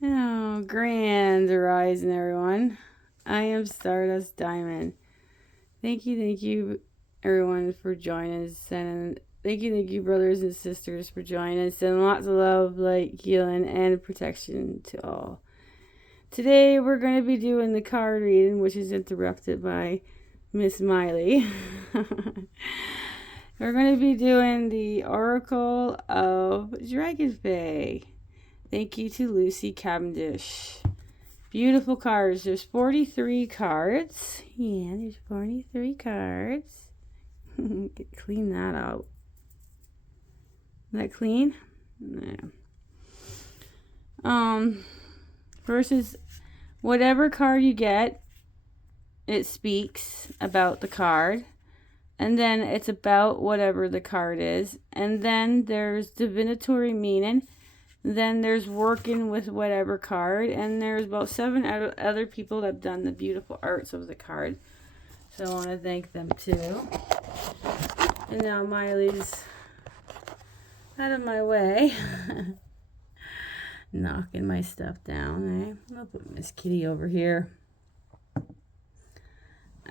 Oh, grand horizon, everyone. I am Stardust Diamond. Thank you, everyone, for joining us. And thank you, brothers and sisters, for joining us. And lots of love, light, healing, and protection to all. Today, we're going to be doing the card reading, which is interrupted by Miss Miley. We're going to be doing the Oracle of Dragonfae. Thank you to Lucy Cavendish. Beautiful cards. There's 43 cards. Yeah, there's 43 cards. Clean that out. Is that clean? No. First is whatever card you get, it speaks about the card. And then it's about whatever the card is. And then there's divinatory meaning. Then there's working with whatever card. And there's about 7 other people that have done the beautiful arts of the card. So I want to thank them too. And now Miley's out of my way. Knocking my stuff down, eh? I'll put Miss Kitty over here.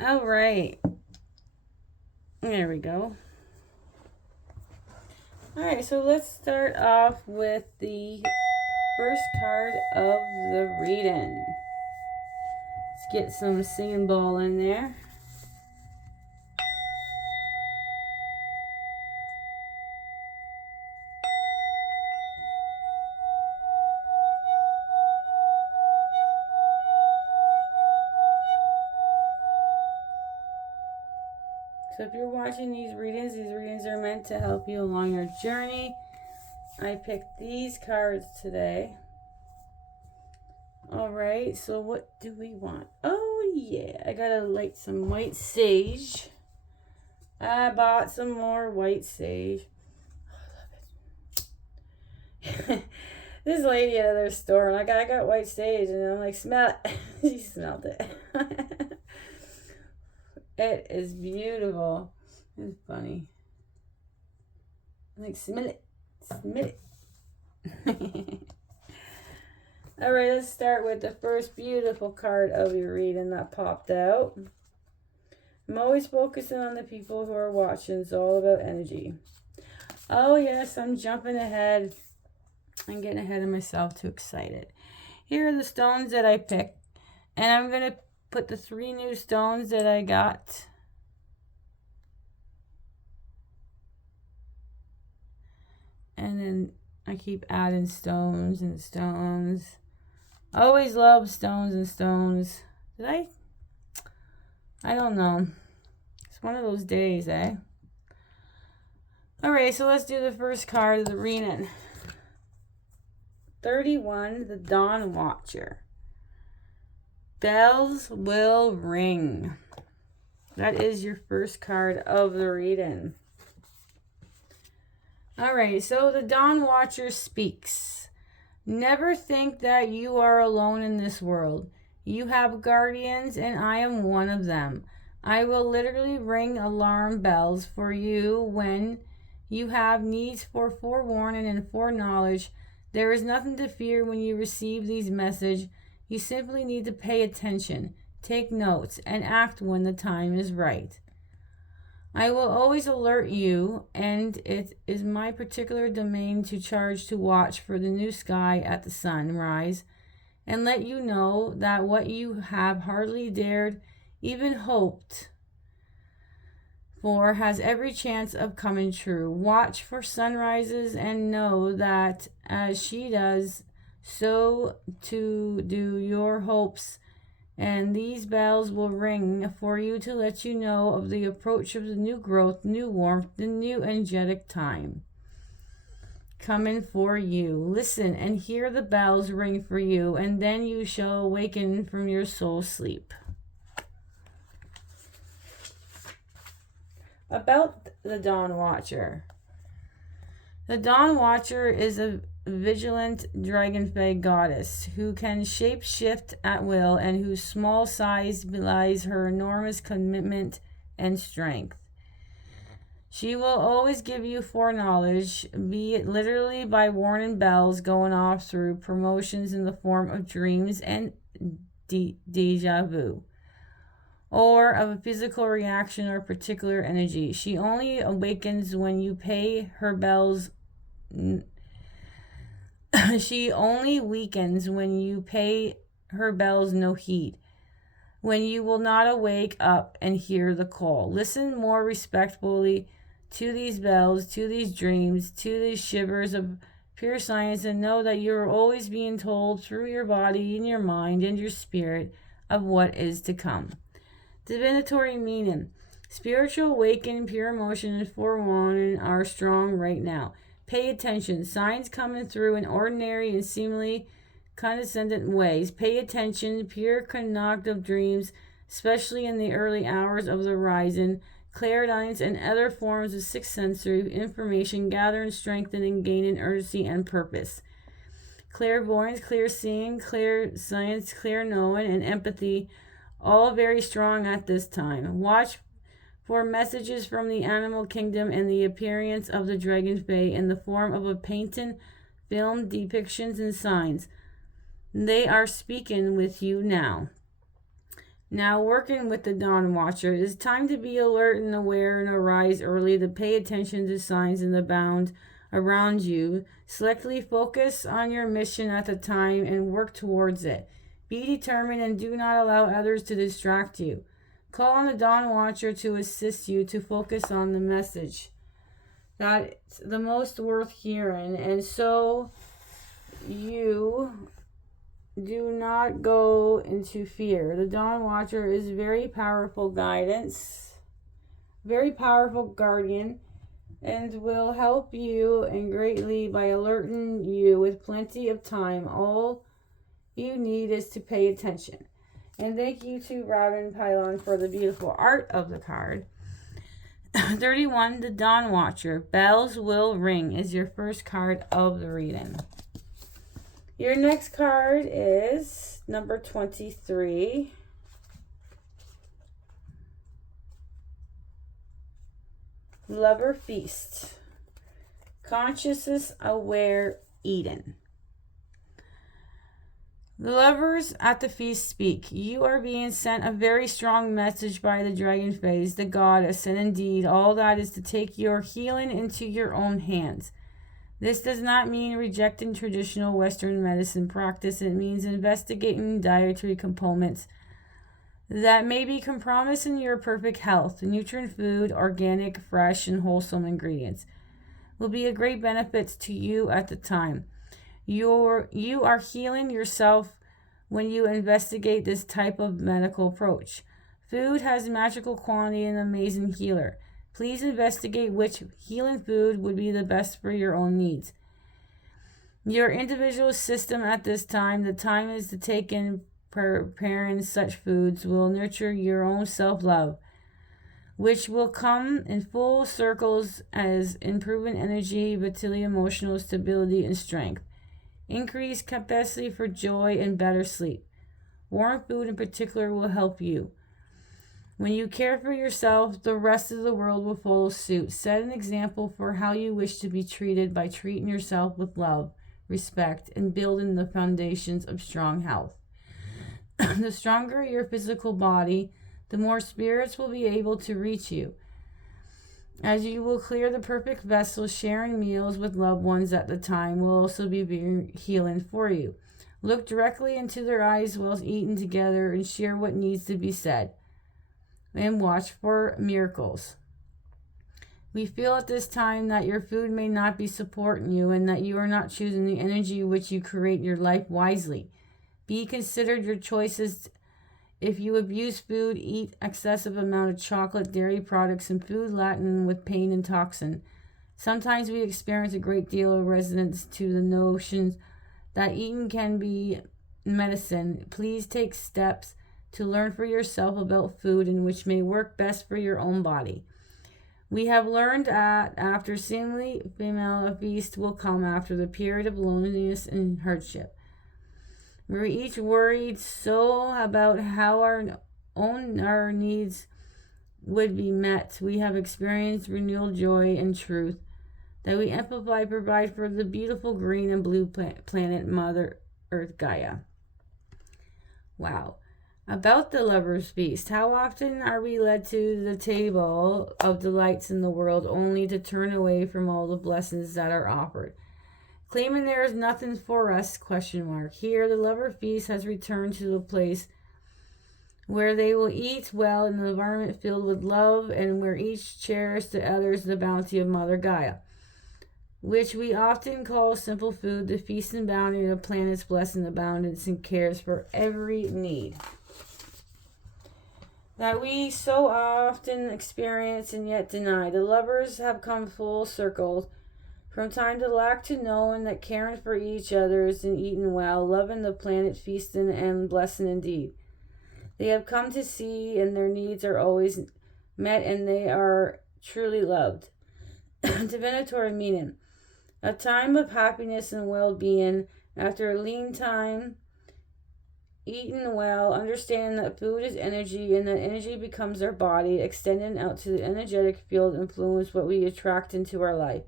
All right. There we go. All right, so let's start off with the first card of the reading. Let's get some singing bowl in there. So if you're watching these readings are meant to help you along your journey. I picked these cards today. Alright, so what do we want? Oh yeah, I gotta light some white sage. I bought some more white sage. Oh, I love it. This lady at their store, like, I got white sage, and I'm like, smell it. She smelled it. It is beautiful. It's funny. I'm like, smell it. Smell it. Alright, let's start with the first beautiful card of your reading that popped out. I'm always focusing on the people who are watching. It's all about energy. Oh yes, I'm jumping ahead. I'm getting ahead of myself, too excited. Here are the stones that I picked. And I'm going to put the 3 new stones that I got. And then I keep adding stones and stones. I always love stones and stones. Did I don't know. It's one of those days, eh? Alright, so let's do the first card of the reading. 31, the Dawn Watcher. Bells will ring. That is your first card of the reading. Alright, so the Dawn Watcher speaks. Never think that you are alone in this world. You have guardians, and I am one of them. I will literally ring alarm bells for you when you have needs for forewarning and foreknowledge. There is nothing to fear when you receive these messages. You simply need to pay attention, take notes, and act when the time is right. I will always alert you, and it is my particular domain to charge to watch for the new sky at the sunrise, and let you know that what you have hardly dared, even hoped for, has every chance of coming true. Watch for sunrises and know that as she does, so too do your hopes, and these bells will ring for you to let you know of the approach of the new growth, new warmth, the new angelic time coming for you. Listen and hear the bells ring for you, and then you shall awaken from your soul sleep. About the Dawn Watcher. The Dawn Watcher is a vigilant dragonfae goddess who can shape-shift at will and whose small size belies her enormous commitment and strength. She will always give you foreknowledge, be it literally by warning bells going off through promotions in the form of dreams and deja vu, or of a physical reaction or particular energy. She only awakens when you pay her bells. She only weakens when you pay her bells no heed, when you will not wake up and hear the call. Listen more respectfully to these bells, to these dreams, to these shivers of pure science, and know that you are always being told through your body and your mind and your spirit of what is to come. Divinatory meaning. Spiritual awakening, pure emotion, and forewarning are strong right now. Pay attention. Signs coming through in ordinary and seemingly condescendent ways. Pay attention. Pure cognitive dreams, especially in the early hours of the rising. Clairaudience and other forms of sixth sensory information gathering, strengthening, gaining urgency and purpose. Clairvoyance, clear seeing, clear science, clear knowing, and empathy, all very strong at this time. Watch for messages from the animal kingdom and the appearance of the Dragonfae in the form of a painting, film, depictions, and signs. They are speaking with you now. Now, working with the Dawn Watcher, it is time to be alert and aware and arise early to pay attention to signs in the bound around you. Selectively focus on your mission at the time and work towards it. Be determined and do not allow others to distract you. Call on the Dawn Watcher to assist you to focus on the message. That's the most worth hearing. And so you do not go into fear. The Dawn Watcher is very powerful guidance, very powerful guardian, and will help you and greatly by alerting you with plenty of time. All you need is to pay attention. And thank you to Robin Pylon for the beautiful art of the card. 31, the Dawn Watcher. Bells Will Ring is your first card of the reading. Your next card is number 23. Lover Feast. Consciousness Aware Eden. The lovers at the feast speak. You are being sent a very strong message by the Dragonfae, the goddess, and indeed all that is to take your healing into your own hands. This does not mean rejecting traditional Western medicine practice. It means investigating dietary components that may be compromising your perfect health. Nutrient food, organic, fresh, and wholesome ingredients will be a great benefit to you at the time. You are healing yourself when you investigate this type of medical approach. Food has magical quality and amazing healer. Please investigate which healing food would be the best for your own needs. Your individual system at this time, the time is to take in preparing such foods will nurture your own self-love, which will come in full circles as improving energy, vitality, emotional stability, and strength. Increased capacity for joy and better sleep. Warm food in particular will help you. When you care for yourself, the rest of the world will follow suit. Set an example for how you wish to be treated by treating yourself with love, respect, and building the foundations of strong health. The stronger your physical body, the more spirits will be able to reach you. As you will clear the perfect vessel, sharing meals with loved ones at the time will also be very healing for you. Look directly into their eyes while eating together and share what needs to be said. And watch for miracles. We feel at this time that your food may not be supporting you and that you are not choosing the energy which you create your life wisely. Be considered your choices. If you abuse food, eat excessive amount of chocolate, dairy products, and food laden with pain and toxin. Sometimes we experience a great deal of resistance to the notion that eating can be medicine. Please take steps to learn for yourself about food and which may work best for your own body. We have learned that after seemingly female, a feast will come after the period of loneliness and hardship. We're each worried so about how our needs would be met. We have experienced renewal joy and truth that we amplify, provide for the beautiful green and blue planet Mother Earth Gaia. Wow. About the lover's feast. How often are we led to the table of delights in the world only to turn away from all the blessings that are offered? Claiming there is nothing for us, ? Here, the lover feast has returned to the place where they will eat well in an environment filled with love and where each cherishes to others the bounty of Mother Gaia, which we often call simple food, the feast and bounty of the planet's blessing, abundance, and cares for every need that we so often experience and yet deny. The lovers have come full circle from time to lack to knowing that caring for each other is and eating well, loving the planet, feasting and blessing indeed. They have come to see and their needs are always met and they are truly loved. Divinatory meaning. A time of happiness and well-being after a lean time, eating well, understanding that food is energy and that energy becomes our body, extending out to the energetic field influence what we attract into our life.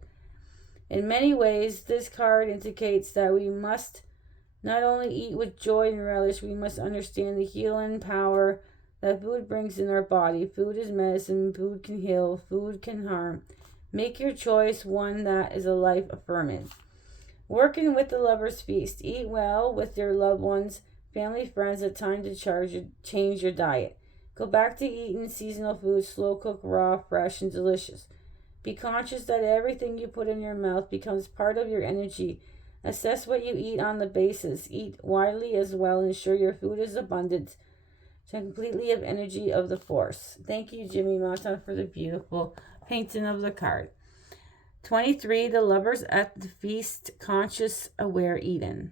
In many ways, this card indicates that we must not only eat with joy and relish, we must understand the healing power that food brings in our body. Food is medicine, food can heal, food can harm. Make your choice one that is a life affirming. Working with the lover's feast. Eat well with your loved ones, family, friends. At time to change your diet. Go back to eating seasonal food, slow cook, raw, fresh, and delicious. Be conscious that everything you put in your mouth becomes part of your energy. Assess what you eat on the basis. Eat widely as well. Ensure your food is abundant, completely of energy of the force. Thank you, Jimmy Mata, for the beautiful painting of the card. 23, the lovers at the feast, conscious, aware eating.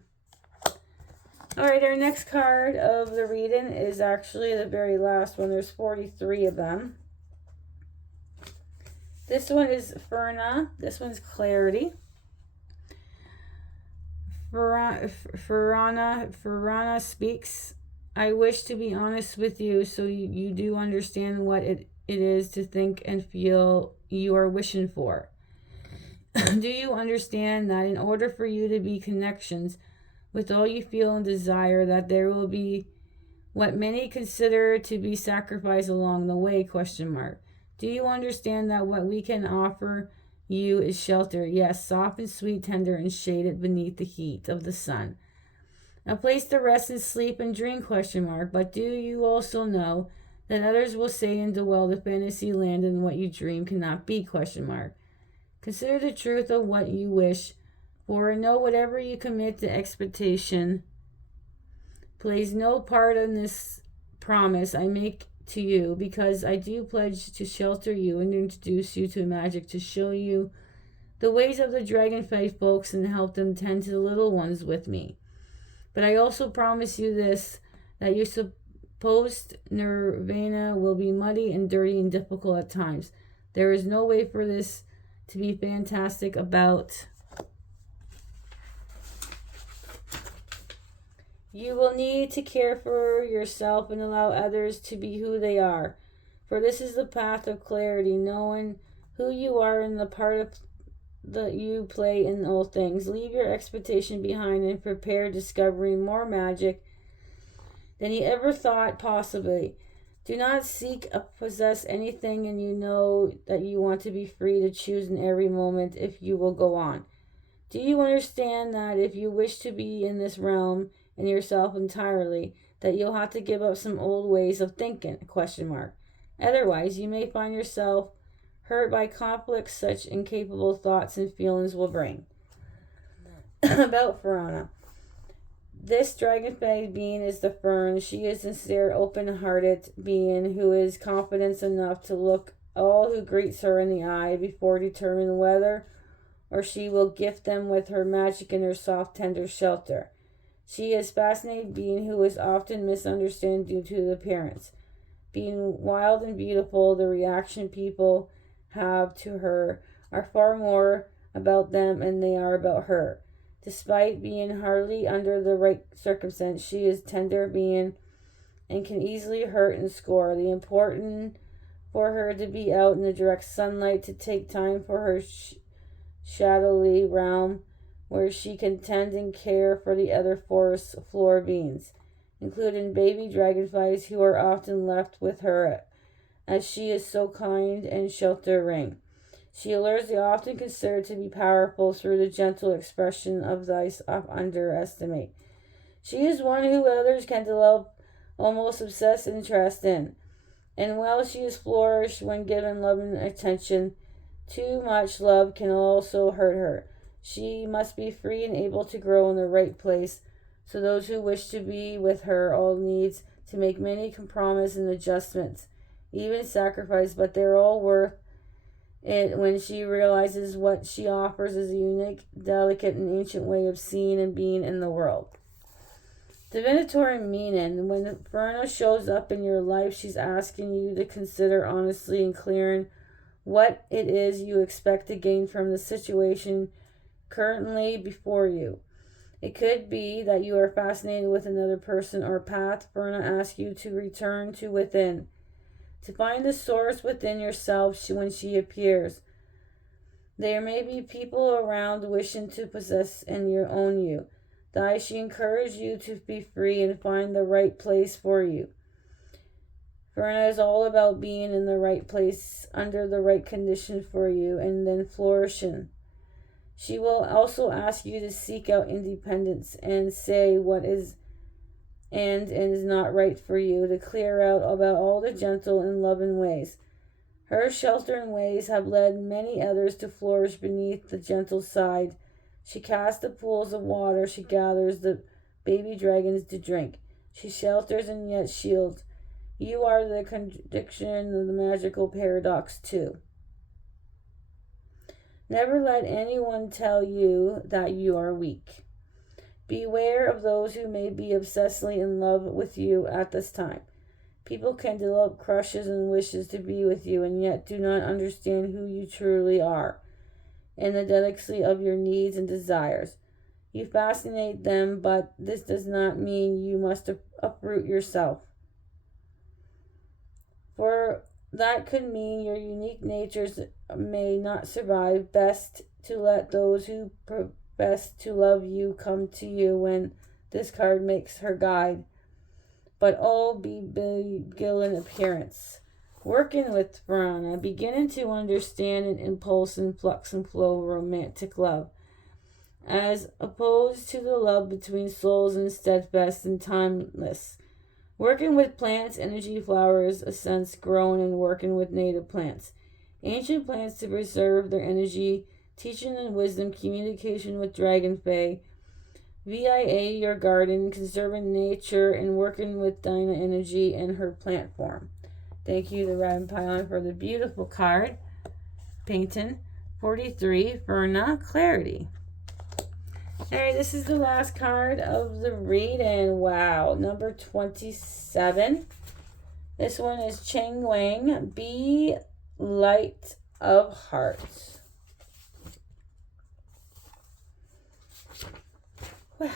All right, our next card of the reading is actually the very last one. There's 43 of them. This one is Furna. This one's Clarity. Furana speaks. I wish to be honest with you so you do understand what it is to think and feel you are wishing for. Do you understand that in order for you to be connections with all you feel and desire, that there will be what many consider to be sacrifice along the way? ? Do you understand that what we can offer you is shelter? Yes, soft and sweet, tender and shaded beneath the heat of the sun. A place to rest and sleep and dream? But do you also know that others will say and dwell the fantasy land and what you dream cannot be? ? Consider the truth of what you wish for and know whatever you commit to expectation plays no part in this promise I make to you, because I do pledge to shelter you and introduce you to magic, to show you the ways of the Dragonfae folks and help them tend to the little ones with me. But I also promise you this, that your supposed nirvana will be muddy and dirty and difficult at times. There is no way for this to be fantastic about. You will need to care for yourself and allow others to be who they are. For this is the path of clarity, knowing who you are and the part of that you play in all things. Leave your expectation behind and prepare discovering more magic than you ever thought possibly. Do not seek or possess anything, and you know that you want to be free to choose in every moment if you will go on. Do you understand that if you wish to be in this realm and yourself entirely, that you'll have to give up some old ways of thinking? ? Otherwise, you may find yourself hurt by conflicts such incapable thoughts and feelings will bring. About Furana. This Dragonfae being is the Fern. She is a sincere, open-hearted being who is confident enough to look all who greets her in the eye before determining whether or she will gift them with her magic and her soft, tender shelter. She is a fascinating being who is often misunderstood due to the appearance. Being wild and beautiful, the reaction people have to her are far more about them than they are about her. Despite being hardly under the right circumstance, she is tender being and can easily hurt and score. The important for her to be out in the direct sunlight, to take time for her shadowy realm where she can tend and care for the other forest floor beings, including baby dragonflies who are often left with her as she is so kind and sheltering. She allures the often considered to be powerful through the gentle expression of thy underestimate. She is one who others can develop almost obsessed interest in. And while she is flourished when given love and attention, too much love can also hurt her. She must be free and able to grow in the right place, so those who wish to be with her all needs to make many compromises and adjustments, even sacrifice, but they're all worth it when she realizes what she offers is a unique, delicate, and ancient way of seeing and being in the world. Divinatory meaning. When Verna shows up in your life, she's asking you to consider honestly and clearing what it is you expect to gain from the situation currently before you. It could be that you are fascinated with another person or path. Verna asks you to return to within, to find the source within yourself when she appears. There may be people around wishing to possess and own you. Thus, she encourages you to be free and find the right place for you. Verna is all about being in the right place under the right conditions for you and then flourishing. She will also ask you to seek out independence and say what is and is not right for you, to clear out about all the gentle and loving ways. Her sheltering ways have led many others to flourish beneath the gentle side. She casts the pools of water, she gathers the baby dragons to drink. She shelters and yet shields. You are the contradiction of the magical paradox too. Never let anyone tell you that you are weak. Beware of those who may be obsessively in love with you at this time. People can develop crushes and wishes to be with you and yet do not understand who you truly are and the delicacy of your needs and desires. You fascinate them, but this does not mean you must uproot yourself. For that could mean your unique natures may not survive. Best to let those who profess to love you come to you when this card makes her guide. But all be beguiling appearance. Working with Verna, beginning to understand an impulse and flux and flow of romantic love, as opposed to the love between souls and steadfast and timeless. Working with plants, energy, flowers, scents, growing and working with native plants. Ancient plants to preserve their energy, teaching and wisdom, communication with Dragonfae, VIA your garden, conserving nature, and working with Dinah energy in her plant form. Thank you to Rad Pylon for the beautiful card. Painting 43, Verna Clarity. Alright, this is the last card of the reading. Wow, number 27. This one is Cheng Wang, Be Light of Heart. Wow,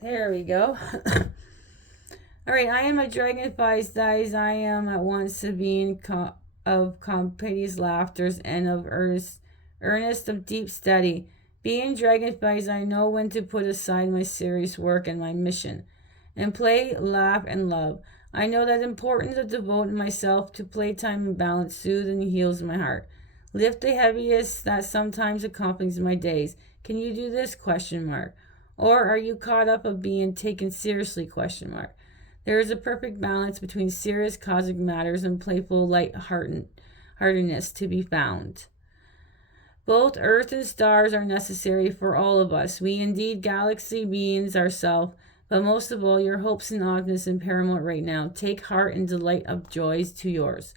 there we go. Alright, I am a dragonfly's dies. I am at once a being of companies laughters and of earnest of deep study. Being dragonflies, I know when to put aside my serious work and my mission, and play, laugh, and love. I know that importance of devoting myself to playtime and balance soothes and heals my heart. Lift the heaviest that sometimes accompanies my days. Can you do this? ? Or are you caught up of being taken seriously? ? There is a perfect balance between serious cosmic matters and playful light-heartedness to be found. Both earth and stars are necessary for all of us. We indeed galaxy beings ourselves, but most of all, your hopes and optimism paramount right now. Take heart and delight of joys to yours.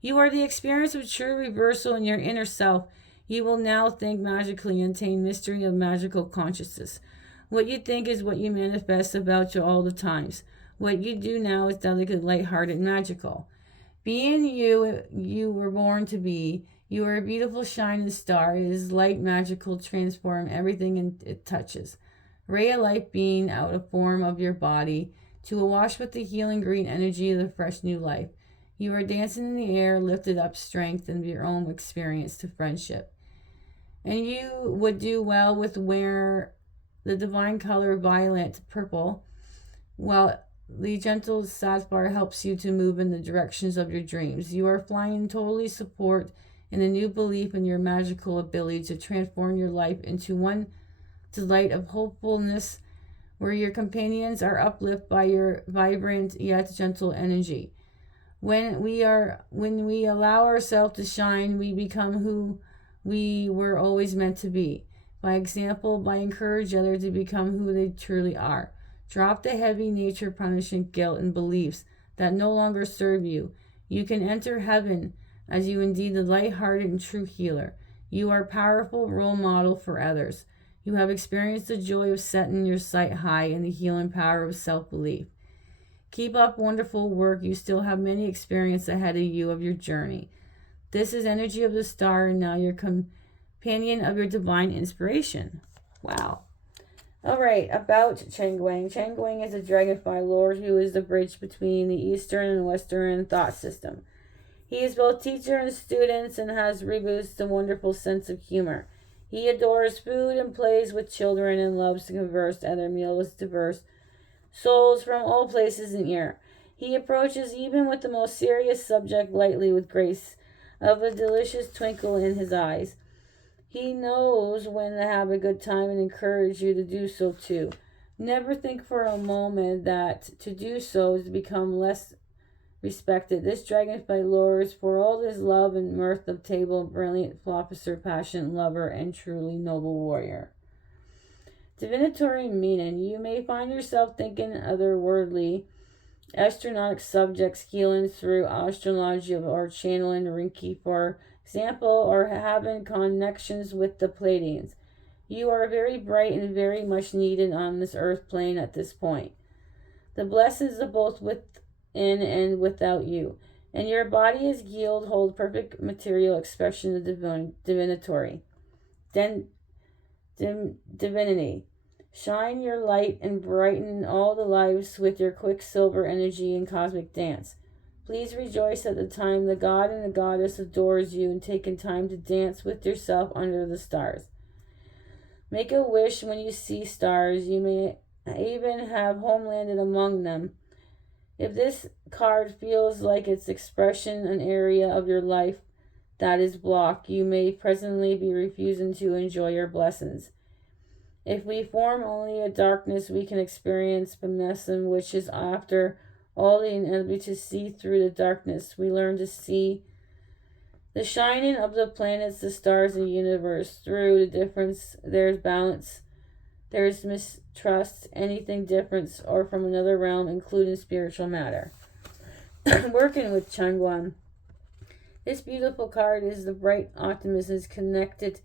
You are the experience of true reversal in your inner self. You will now think magically and attain mystery of magical consciousness. What you think is what you manifest about you all the times. What you do now is delicate, light-hearted, magical. Being you were born to be. You are a beautiful shining star. It is light, magical, transform everything it touches. Ray of life being out of form of your body to awash with the healing green energy of the fresh new life. You are dancing in the air, lifted up strength and your own experience to friendship. And you would do well with wear the divine color violet purple, while the gentle sapphire helps you to move in the directions of your dreams. You are flying totally support in a new belief in your magical ability to transform your life into one delight of hopefulness, where your companions are uplifted by your vibrant yet gentle energy. When we allow ourselves to shine, we become who we were always meant to be. By example, by encouraging others to become who they truly are. Drop the heavy nature, punishment, guilt, and beliefs that no longer serve you. You can enter heaven as you indeed the light-hearted and true healer. You are a powerful role model for others. You have experienced the joy of setting your sight high and the healing power of self-belief. Keep up wonderful work. You still have many experiences ahead of you of your journey. This is energy of the star, and now your companion of your divine inspiration. Wow. All right, about Changguang. Changguang is a dragonfly lord who is the bridge between the Eastern and Western thought system. He is both teacher and student and has reboots a wonderful sense of humor. He adores food and plays with children and loves to converse at their meal with diverse souls from all places in air. He approaches even with the most serious subject lightly with grace of a delicious twinkle in his eyes. He knows when to have a good time and encourage you to do so too. Never think for a moment that to do so is to become less respected. This dragonfly lures for all his love and mirth of table, brilliant officer, passionate lover, and truly noble warrior. Divinatory meaning. You may find yourself thinking otherworldly, astronautic subjects, healing through astrology or channeling Rinki, for example, or having connections with the Pleiadians. You are very bright and very much needed on this earth plane at this point. The blessings of both within and without you, and your body is healed, hold perfect material expression of divinatory. Divinity. Shine your light and brighten all the lives with your quicksilver energy and cosmic dance. Please rejoice at the time the god and the goddess adores you and taking time to dance with yourself under the stars. Make a wish when you see stars. You may even have homelanded among them. If this card feels like its expression an area of your life that is blocked, you may presently be refusing to enjoy your blessings. If we form only a darkness, we can experience bemesim, which is after all the inability to see through the darkness. We learn to see the shining of the planets, the stars, and the universe. Through the difference, there's balance. There's mistrust, anything different or from another realm, including spiritual matter. Working with Changguang. This beautiful card is the bright optimism is connected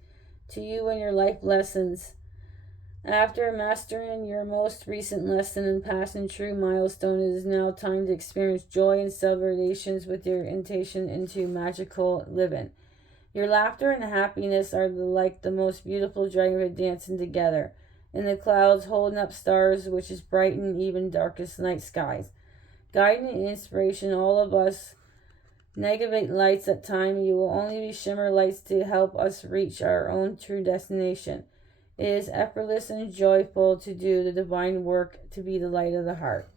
to you and your life lessons. After mastering your most recent lesson and passing true milestone, it is now time to experience joy and celebrations with your intention into magical living. Your laughter and happiness are like the most beautiful dragon dancing together in the clouds, holding up stars, which is brighten even darkest night skies. Guiding and inspiration, all of us negative lights at time. You will only be shimmer lights to help us reach our own true destination. It is effortless and joyful to do the divine work, to be the light of the heart.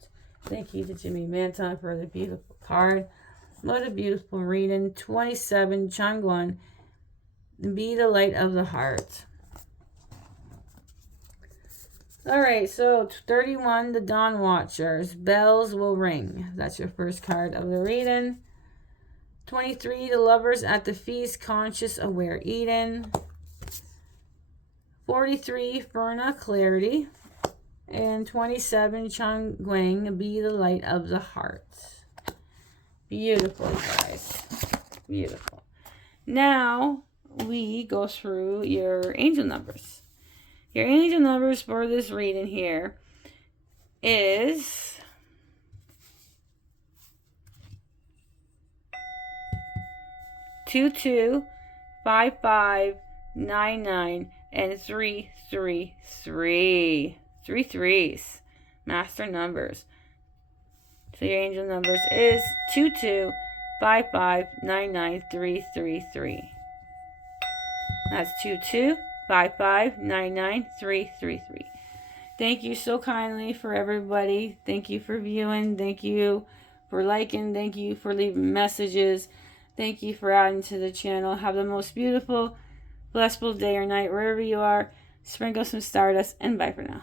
Thank you to Jimmy Manton for the beautiful card. What a beautiful reading. 27, Changguang, be the light of the heart. All right, so 31, the Dawn Watchers. Bells will ring. That's your first card of the reading. 23, the Lovers at the Feast, conscious, aware, Eden. 43, Ferna, clarity. And 27, Changguang, be the light of the heart. Beautiful, guys. Beautiful. Now, we go through your angel numbers. Your angel numbers for this reading here is 22, 55, 99, and 333. 3 threes. Master numbers. So your angel numbers is 22, 225599333. That's 225599333. Thank you so kindly for everybody. Thank you for viewing. Thank you for liking. Thank you for leaving messages. Thank you for adding to the channel. Have the most beautiful, blissful day or night wherever you are. Sprinkle some stardust, and bye for now.